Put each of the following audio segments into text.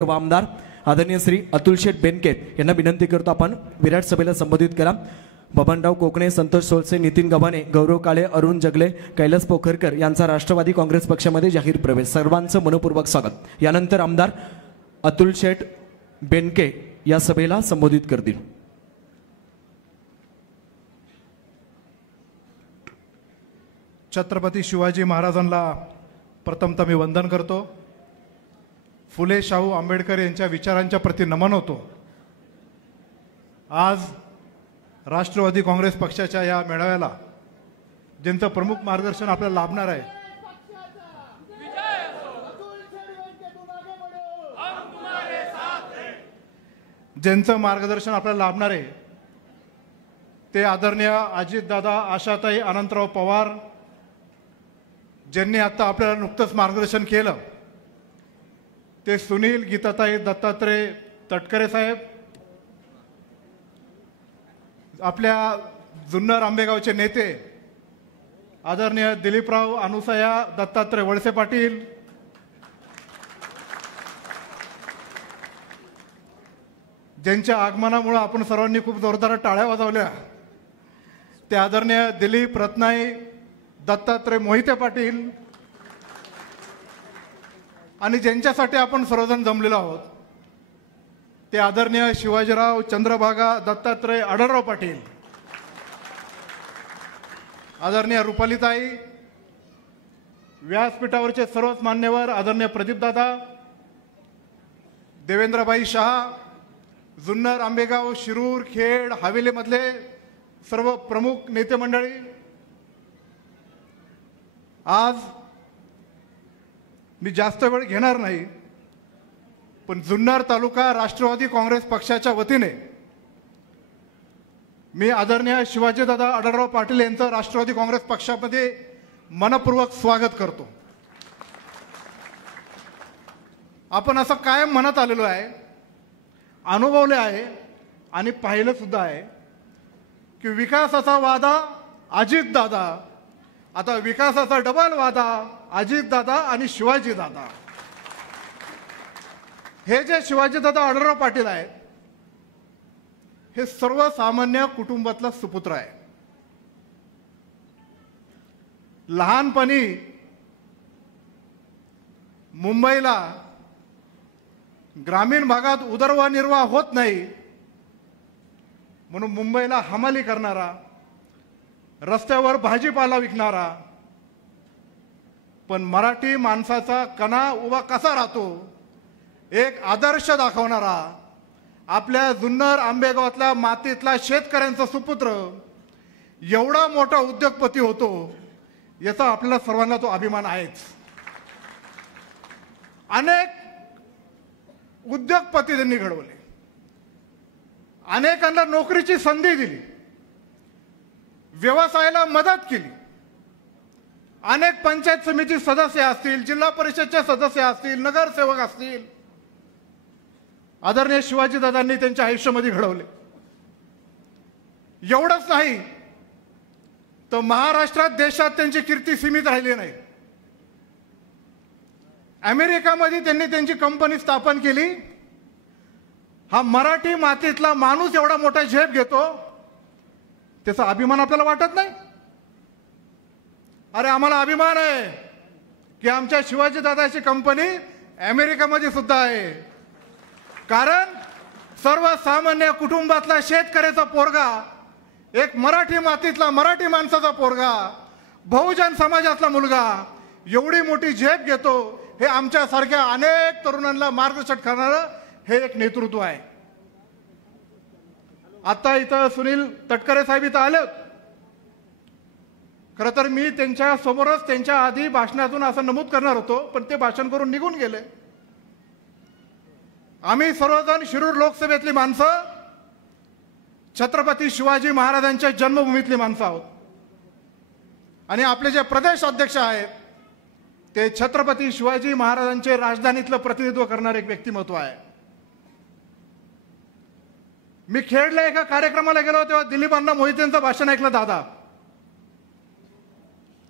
आमदार आदरणीय श्री अतुल शेठ बेनके यांना विनंती करतो आपण विराट सभेला संबोधित करा। बबनराव कोकणे, संतोष सोळसे, नितीन गव्हाणे, गौरव काळे, अरुण जगले, कैलास पोखरकर यांचा राष्ट्रवादी काँग्रेस पक्षामध्ये जाहीर प्रवेश। सर्वांचं मनपूर्वक स्वागत। यानंतर आमदार अतुल शेठ बेनके या सभेला संबोधित करतील। छत्रपती शिवाजी महाराजांना प्रथमतः मी वंदन करतो। फुले शाहू आंबेडकर यांच्या विचारांच्या प्रति नमन होतो। आज राष्ट्रवादी काँग्रेस पक्षाच्या या मेळाव्याला ज्यांचं प्रमुख मार्गदर्शन आपल्याला लाभणार आहे, ज्यांचं मार्गदर्शन आपल्याला लाभणार आहे ते आदरणीय अजितदादा, आशाताई, अनंतराव पवार, ज्यांनी आता आपल्याला नुकतंच मार्गदर्शन केलं, ते सुनील, गीताताई, दत्तात्रय तटकरे साहेब, आपल्या जुन्नर आंबेगावचे नेते आदरणीय दिलीपराव, अनुसया, दत्तात्रय वळसे पाटील, ज्यांच्या आगमनामुळे आपण सर्वांनी खूप जोरदार टाळ्या वाजवल्या, ते आदरणीय दिलीप रत्नाई, दत्तात्रय मोहिते पाटील, आणि ज्यांच्यासाठी आपण सर्वजण जमलेलो आहोत ते आदरणीय शिवाजीराव, चंद्रभागा, दत्तात्रय आढळराव पाटील, आदरणीय रुपालीताई, व्यासपीठावरचे सर्वच मान्यवर आदरणीय प्रदीपदादा, देवेंद्रभाई शहा, जुन्नर, आंबेगाव, शिरूर, खेड, हवेलीमधले सर्व प्रमुख नेते मंडळी, आज मी जास्त वेळ घेणार नाही, पण जुन्नर तालुका राष्ट्रवादी काँग्रेस पक्षाच्या वतीने मी आदरणीय शिवाजीदादा आढळराव पाटील यांचं राष्ट्रवादी काँग्रेस पक्षामध्ये मनपूर्वक स्वागत करतो। आपण असं कायम म्हणत आलेलो आहे, अनुभवले आहे आणि पाहिलं सुद्धा आहे की विकासाचा वादा अजितदादा, आता विकासाचा डबल वादा अजितदादा आणि शिवाजीदादा। हे जे शिवाजीदादा आढळराव पाटील आहेत हे सर्वसामान्य कुटुंबातला सुपुत्र आहे। लहानपणी मुंबईला ग्रामीण भागात उदरनिर्वाह होत नाही म्हणून मुंबईला हमाली करणारा, रस्त्यावर भाजीपाला विकणारा, पण मराठी माणसाचा कणा उभा कसा राहतो एक आदर्श दाखवणारा, आपल्या जुन्नर आंबेगावातल्या मातीतला शेतकऱ्यांचा सुपुत्र एवढा मोठा उद्योगपती होतो, याचा आपल्याला सर्वांना तो अभिमान आहेच। अनेक उद्योगपती त्यांनी घडवले, अनेकांना नोकरीची संधी दिली, व्यवसायाला मदत केली, अनेक पंचायत समिती सदस्य असतील, जिल्हा परिषदचे सदस्य असतील, नगरसेवक असतील, आदरणीय शिवाजीदादांनी त्यांच्या आयुष्यामध्ये घडवले। एवढंच नाही तर महाराष्ट्रात, देशात त्यांची कीर्ती सीमित राहिली नाही। अमेरिकामध्ये त्यांनी त्यांची कंपनी स्थापन केली। हा मराठी मातीतला माणूस एवढा मोठा झेप घेतो, त्याचा अभिमान आपल्याला वाटत नाही? अरे आम्हाला अभिमान आहे की आमच्या शिवाजीदादाची कंपनी अमेरिकेमध्ये सुद्धा आहे, कारण सर्वसामान्य कुटुंबातला शेतकऱ्याचा पोरगा, एक मराठी मातीतला मराठी माणसाचा पोरगा, बहुजन समाजातला मुलगा एवढी मोठी झेप घेतो, हे आमच्यासारख्या अनेक तरुणांना मार्गदर्शन करणारं हे एक नेतृत्व आहे। आता इथं सुनील तटकरे साहेब इथं आले। खरं तर मी त्यांच्या समोरच त्यांच्या आधी भाषणातून असं नमूद करणार होतो, पण ते भाषण करून निघून गेले। आम्ही सर्वजण शिरूर लोकसभेतली माणसं, छत्रपती शिवाजी महाराजांच्या जन्मभूमीतली माणसं आहोत, आणि आपले जे प्रदेश अध्यक्ष आहेत ते छत्रपती शिवाजी महाराजांचे राजधानीतलं प्रतिनिधित्व करणारे एक व्यक्तिमत्व आहे। मी खेडला एका कार्यक्रमाला गेलो तेव्हा दिलीप अण्णा मोहितेंचं भाषण ऐकलं दादा।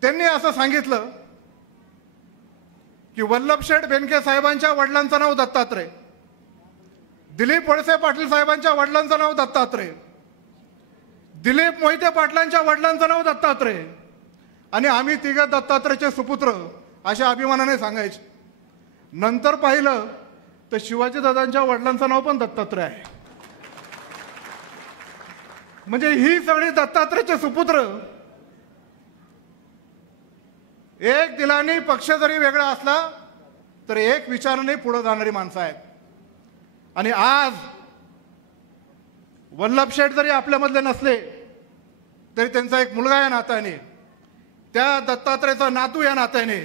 त्यांनी असं सांगितलं की वल्लभशेठ बेनके साहेबांच्या वडिलांचं नाव दत्तात्रय, दिलीप वळसे पाटील साहेबांच्या वडिलांचं नाव दत्तात्रय, दिलीप मोहिते पाटलांच्या वडिलांचं नाव दत्तात्रय, आणि आम्ही तिघे दत्तात्रयचे सुपुत्र अशा अभिमानाने सांगायचे. नंतर पाहिलं तर शिवाजीदादांच्या वडिलांचं नाव पण दत्तात्रय आहे. म्हणजे ही सगळी दत्तात्रयचे सुपुत्र एक दिलाने पक्ष जरी वेगळा असला तर एक विचाराने पुढे जाणारी माणसं आहेत. आणि आज वल्लभ शेठ जरी आपल्यामधले नसले तरी त्यांचा एक मुलगा या नात्याने, त्या दत्तात्रयचा नातू या नात्याने,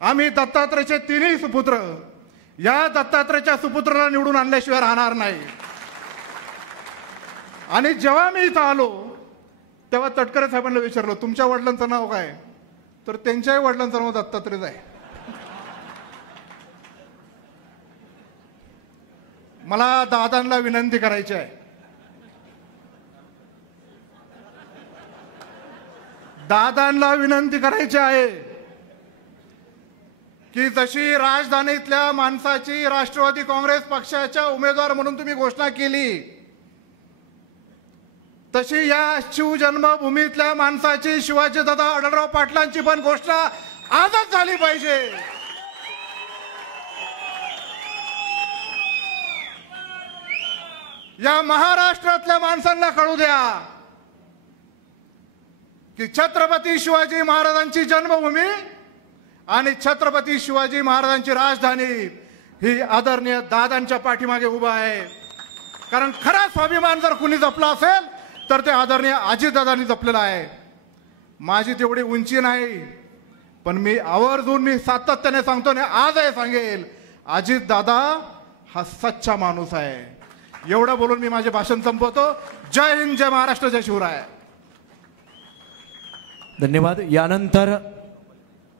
आम्ही दत्तात्रयचे तिन्ही सुपुत्र या दत्तात्रयच्या सुपुत्राला निवडून आणल्याशिवाय राहणार नाही. आणि जेव्हा मी इथं आलो तेव्हा तटकरे साहेबांना विचारलं तुमच्या वडिलांचं नाव काय, तर त्यांच्याही वडिलांचं नाव दत्तात्रयच आहे. मला दादांना विनंती करायची आहे, दादांना विनंती करायची आहे की जशी राजधानीतल्या माणसाची राष्ट्रवादी काँग्रेस पक्षाच्या उमेदवार म्हणून तुम्ही घोषणा केली, तशी या शिवजन्मभूमीतल्या माणसाची शिवाजीदादा आढळराव पाटलांची पण घोषणा आजच झाली पाहिजे. या महाराष्ट्रातल्या माणसांना कळू द्या की छत्रपती शिवाजी महाराजांची जन्मभूमी आणि छत्रपती शिवाजी महाराजांची राजधानी ही आदरणीय दादांच्या पाठीमागे उभा आहे. कारण खरा स्वाभिमान जर कुणी जपला असेल तर ते आदरणीय अजितदादांनी जपलेला आहे. माझी तेवढी उंची नाही, पण मी आवर्जून मी सातत्याने सांगतो आणि आजही सांगेल, अजितदादा हा सच्चा माणूस आहे. एवढं बोलून मी माझे भाषण संपवतो. जय हिंद, जय महाराष्ट्र, जय शिवराय. धन्यवाद. यानंतर